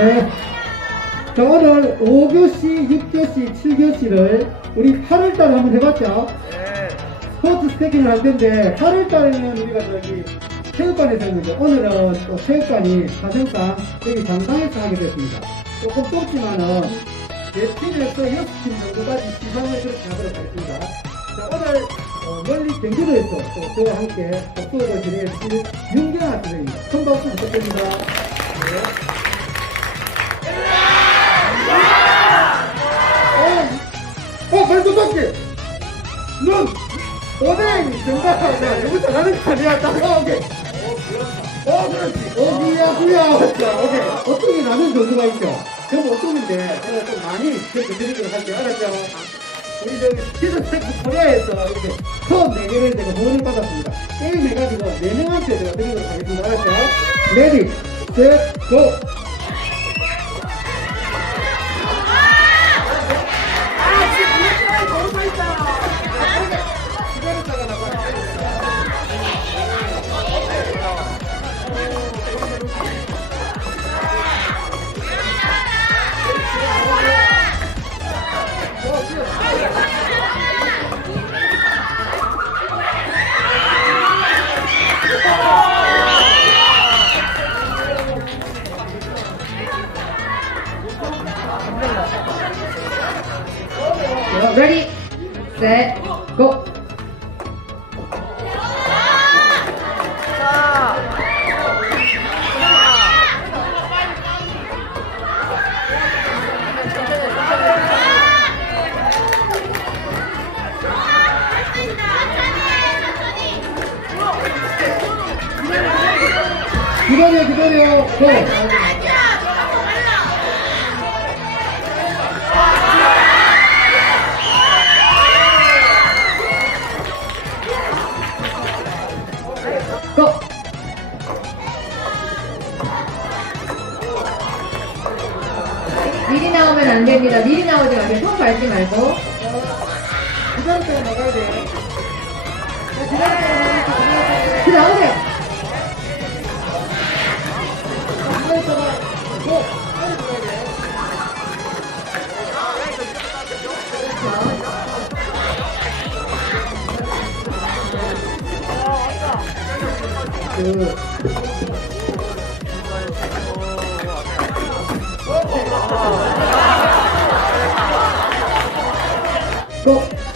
네. 자, 오늘 5교시, 6교시, 7교시를 우리 8월달에 한번 해봤죠? 네. 스포츠 스태킹을 할 텐데, 8월달에는 우리가 저기 체육관에서 했는데, 오늘은 또 체육관이 사실상 여기 장상에서 하게 됐습니다. 조금 좁지만은, 4팀에서 6팀 정도까지 시상을 그렇게 하도록 하겠습니다. 자, 오늘 어, 멀리 경기도에서 또 저와 함께 독서를 진행해주실 윤경아 선생님, 큰 박수 부탁드립니다. 네. 어, 어, 발도 떴지? 눈! 오뎅! 정답! 야, 누구 잘하는 거 아니야? 딱, 어. 어, 그렇지. 어기야, 구야. 자, 오케이. 어떻게 나는 정도가 있죠? 저거 어떤인데, 제가 좀 많이 이렇게 드리도록 할게요. 알았죠? 우리 저기, 키즈 스태프 코리아에서 이렇게 처음 대결을 제가 후원을 받았습니다. 게임 해가지고 4명한테 제가 드리도록 하겠습니다. 알았죠? 레디, 셋, 고! 기다려, 기다려, 고! go. 미리 나오면 안 됩니다. 미리 나오지 마세요. 손 밟지 말고. 그 나오세요. 그, go.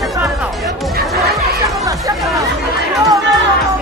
오야 진짜 개빠르다 아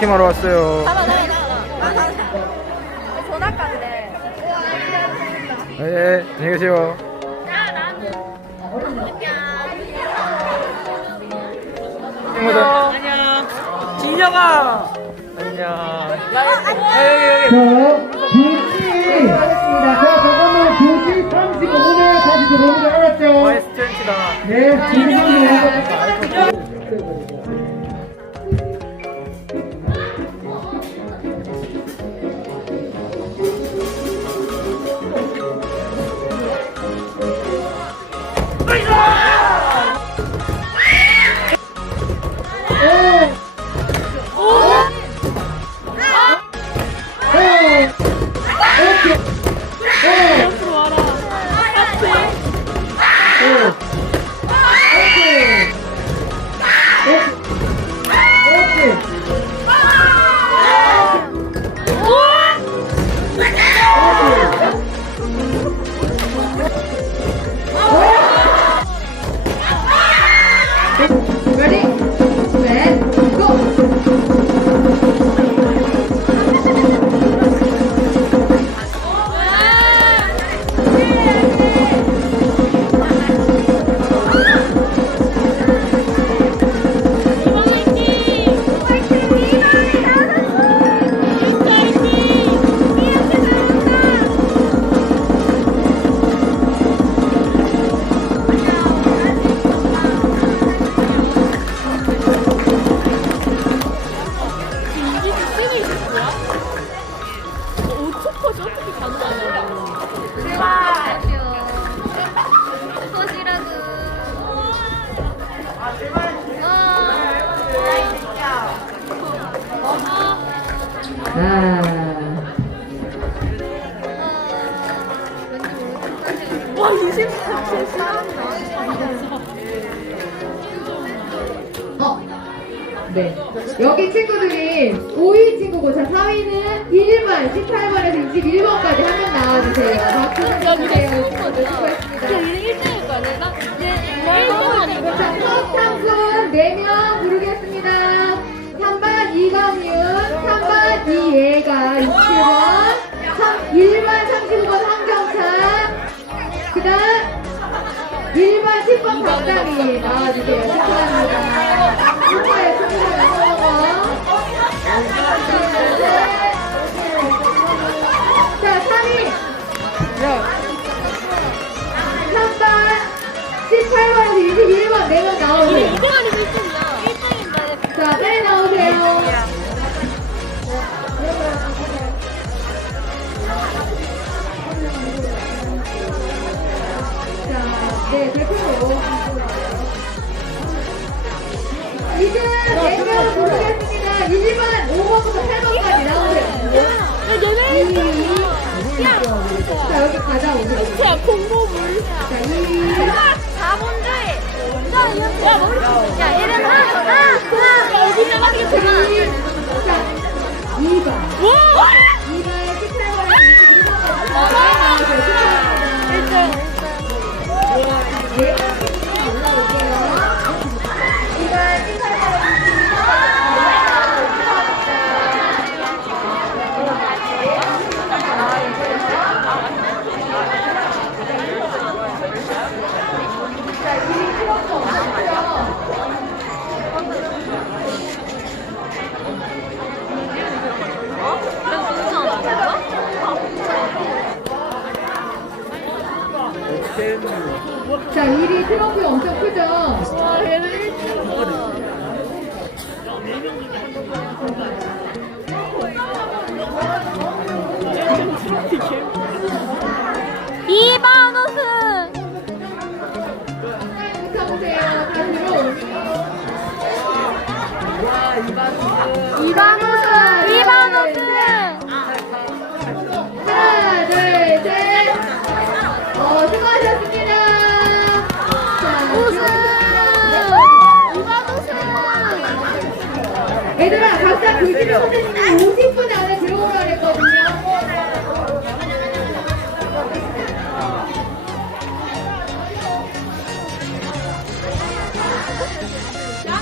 수고하셨습니다. 네, 치킨하러 왔어요. 네, 안녕히 계세요. 친구들. 안녕 진혁아 안녕. 자, 2시 하겠습니다. 자, 잠깐만 2시 35분에 다시 들어오는 거 알았죠? OS 20다. 네, 진심으 네. 여기 친구들이 5위 친구고, 자, 4위는 1번, 18번에서 21번까지 한 명 나와주세요. 박수 좀 주세요. 수고했습니다. 야, 얘 1등일 거 아니야? 나? 얘 1등 자, 첫 상품 4명 부르겠습니다. 3번 이광윤, 3번 이예가 27번, 3, 1번 39번 황경찬, 그 다음 1번 10번 박다미 나와주세요. 축하 이제 4명 고르겠습니다. 1번, 5번부터 8번까지 나오세요. 야, 자, 여기 가자, 우리. 야, 공보물. 자, 2, 다 뭔데? 야, 뭐 모르겠어. 야, 얘는 하나, 하나, 하나. 어디다 막겠구나. 2번. 와! 2번, 18번, 21번. 1등. 1등. 글씨를 선생님이 50분 안에 들어오라 그랬거든요. 야,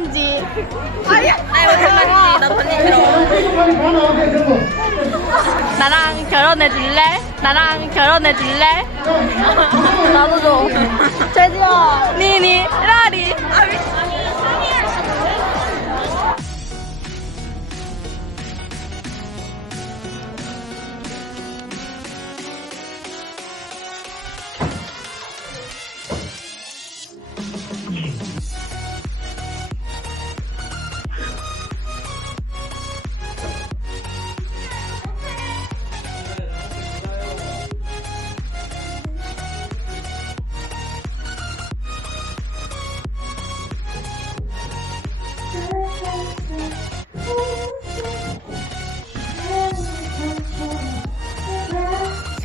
반지. 멋진 반지. 나도 반지 전부. 나랑 결혼해 줄래? 나랑 결혼해 줄래? 나도 줘. 재지야. 니니 라리.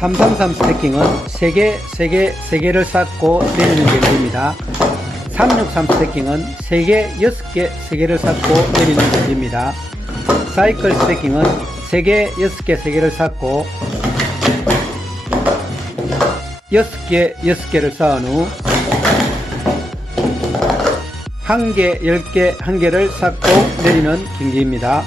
삼삼삼 스태킹은 세개세개세개를 쌓고 내리는 경기입니다. 363 스태킹은 세개 여섯 개세개를 쌓고 내리는 경기입니다. 사이클 스태킹은 세개 여섯 개세개를 쌓고 여섯 개 여섯 개를 쌓은 후한 개, 열 개, 한 개를 쌓고 내리는 경기입니다.